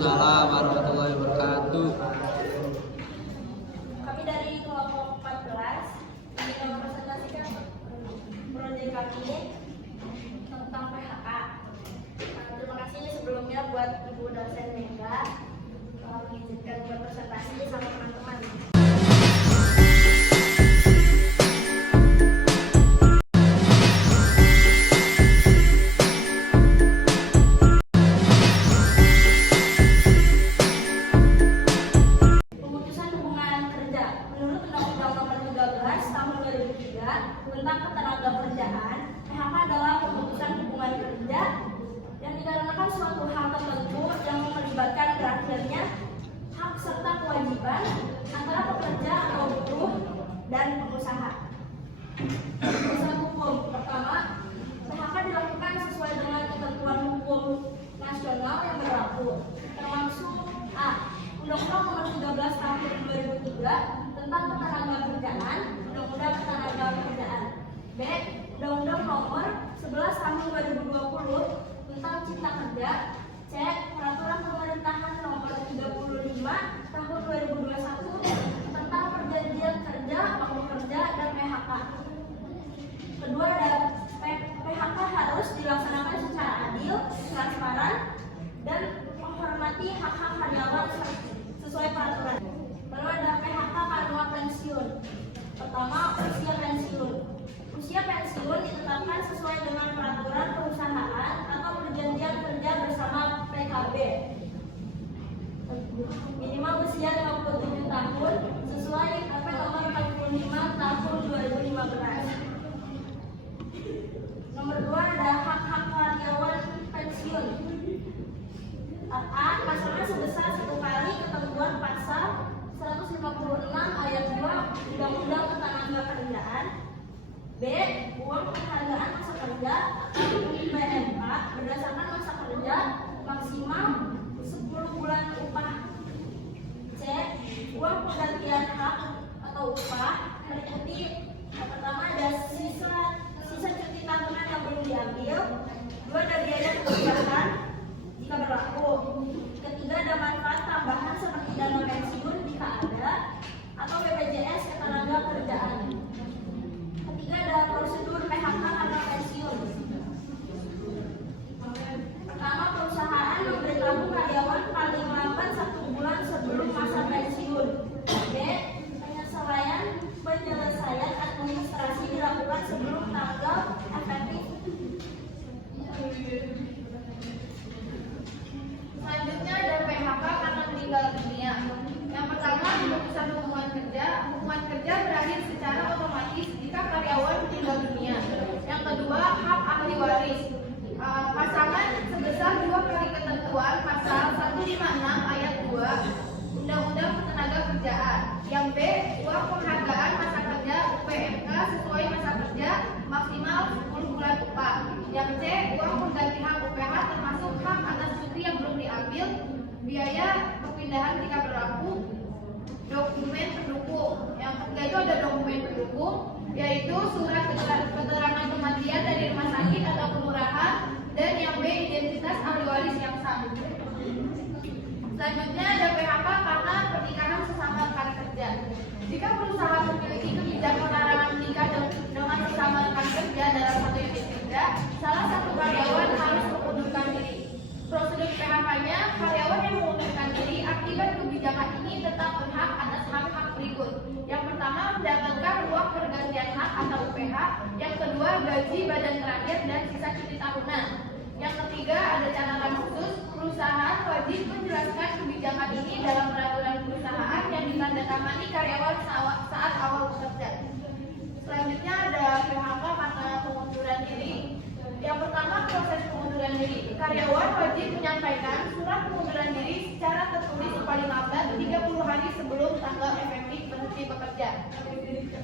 Waalaikumsalam warahmatullahi wabarakatuh. Kami dari kelompok 14 ingin mempresentasikan proyek kami tentang PHK. Terima kasih sebelumnya buat Ibu dosen Mega mengizinkan buat presentasi sama teman-teman. Tentang ketenagakerjaan, PHK adalah pemutusan hubungan kerja yang dikarenakan suatu hal tertentu yang melibatkan berakhirnya hak serta kewajiban antara pekerja atau buruh dan pengusaha. Dasar hukum pertama, PHK dilakukan sesuai dengan ketentuan hukum nasional yang berlaku, termasuk A. Undang-Undang Nomor 13 Tahun 2003 tentang Ketenagakerjaan, Undang-Undang Ketenagakerjaan. B. Undang-Undang Nomor 11 Tahun 2020 tentang Cipta Kerja. C. Peraturan Pemerintahan Nomor 35 Tahun 2021 tentang Perjanjian Kerja, Waktu Kerja, dan PHK. Kedua, PHK harus dilaksanakan secara adil, transparan, dan menghormati hak-hak karyawan sesuai peraturan. Lalu ada PHK karena pensiun. Pertama, usia pensiun. Usia pensiun ditetapkan sesuai dengan peraturan perusahaan atau perjanjian kerja bersama PKB. Minimal usia 57 tahun sesuai KP nomor 45 tahun 2015. Nomor 2 ada hak-hak karyawan pensiun. A. Pasalnya sebesar 1 kali ketentuan pasal 156 ayat 2 Undang-Undang Ketenagakerjaan. B. Uang penghargaan masa kerja atau UPMK berdasarkan masa kerja maksimal 10 bulan upah. C. Uang penggantian hak atau upah meliputi pertama ada sisa cuti tahunan yang belum diambil. Dua, ada biaya kegiatan jika berlaku. Ketiga, ada manfaat tambahan seperti dana pensiun jika ada atau BPJS Ketenagakerjaan. Ketiga, ada prosedur PHK karena pensiun. Pertama, perusahaan memberitahu karyawan paling lambat 1 bulan sebelum masa pensiun. B. Penyelesaian administrasi dilakukan sebelum tanggal efektif. Selanjutnya ada PHK karena meninggal dunia. Yang pertama, pemutusan hubungan kerja. Hubungan kerja berakhir secara otomatis jika karyawan meninggal dunia. Yang kedua, hak ahli waris. Pasangan sebesar 2 kali ketentuan pasal 156 ayat 2 Undang-Undang Ketenagakerjaan. Yang B, uang penghargaan masa kerja UPMK sesuai masa kerja maksimal 10 bulan upah. Yang C, uang pengganti hak UPH termasuk hak atas cuti yang belum diambil, biaya perpindahan jika berlaku, dokumen pendukung. Yang ketiga itu ada dokumen pendukung, yaitu surat keterangan kematian dari rumah sakit atau kelurahan, dan yang B, identitas ahli waris yang sah. Selanjutnya ada PHK karena pernikahan sesama rekan kerja. Jika perusahaan memiliki kebijakan larangan menikah dengan sesama rekan kerja dalam satu unit kerja, salah satu karyawan harus mengundurkan diri. Prosedur PHK-nya, karyawan yang mengundurkan diri akibat kebijakan ini tetap berhak atas hak-hak berikut. Yang pertama, mendapatkan uang pergantian hak atau UPH. Yang kedua, gaji badan terakhir dan sisa cuti tahunan. Yang ketiga, ada catatan khusus, perusahaan wajib menjelaskan kebijakan ini dalam peraturan perusahaan yang ditandatangani karyawan saat awal bekerja. Selanjutnya ada PHK karena pengunduran diri. Yang pertama, proses pengunduran diri. Karyawan wajib menyampaikan surat pengunduran diri secara tertulis paling lambat 30 hari sebelum tanggal efektif berhenti bekerja.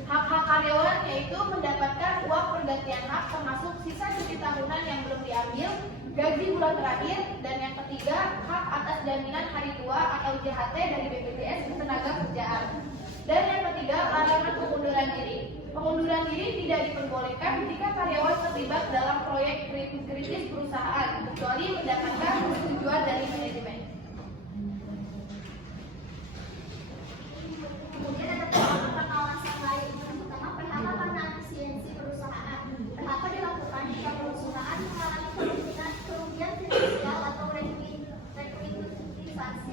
Hak-hak karyawan yaitu mendapatkan uang pergantian hak termasuk sisa cuti tahunan yang belum diambil, gaji bulan terakhir, dan yang ketiga, hak atas jaminan hari tua atau JHT dari BPJS Ketenagakerjaan. Dan yang ketiga, larangan pengunduran diri. Pengunduran diri tidak diperbolehkan jika karyawan terlibat dalam proyek kritis perusahaan, kecuali mendapatkan persetujuan dari manajemen.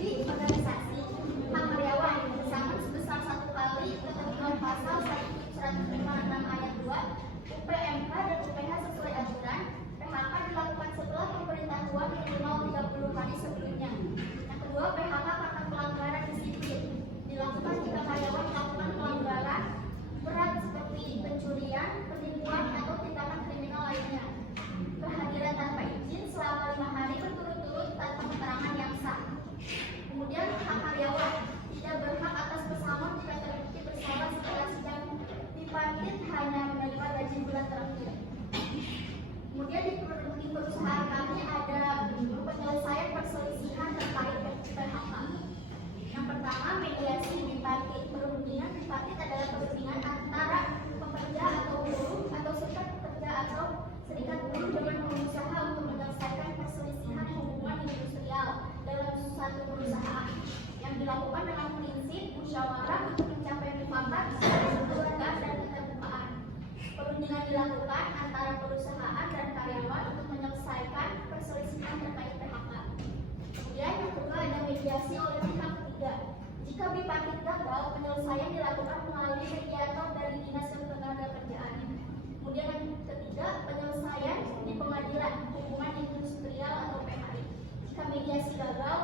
Bagi organisasi hak karyawan sangat sebesar 1 kali ketentuan pasal 156 ayat 2 UPMK dan UPH sesuai aturan. PHK dilakukan setelah pemberitahuan minimal 30 hari sebelumnya. Yang kedua, PHK karena pelanggaran disiplin dilakukan jika karyawan melakukan pelanggaran berat seperti pencurian, penipuan, atau tindakan kriminal lainnya. Kehadiran tanpa izin selama 5 hari berturut-turut tanpa keterangan yang sah. Kemudian hak karyawan tidak berhak atas pesangon jika terbukti bersalah setelah sidang dipanggil hanya menerima gaji bulan terakhir. Kemudian di perusahaan kami ada penyelesaian perselisihan terkait PHK. Yang pertama, mediasi bipartit. Perundingan bipartit adalah perundingan antara pekerja atau buruh atau serikat pekerja atau serikat buruh dengan pengusaha untuk menyelesaikan perselisihan hubungan industrial dalam suatu perusahaan yang dilakukan dengan prinsip musyawarah untuk mencapai mufakat, kekeluargaan, dan keterbukaan. Perundingan dilakukan antara perusahaan dan karyawan untuk menyelesaikan perselisihan terkait PHK. Kemudian yang kedua ada mediasi oleh pihak ketiga. Jika bipartit gagal, penyelesaian dilakukan melalui mediator dari Dinas Ketenagakerjaan. Kemudian yang ketiga, penyelesaian di pengadilan hubungan industrial atau PHI. Jika mediasi gagal,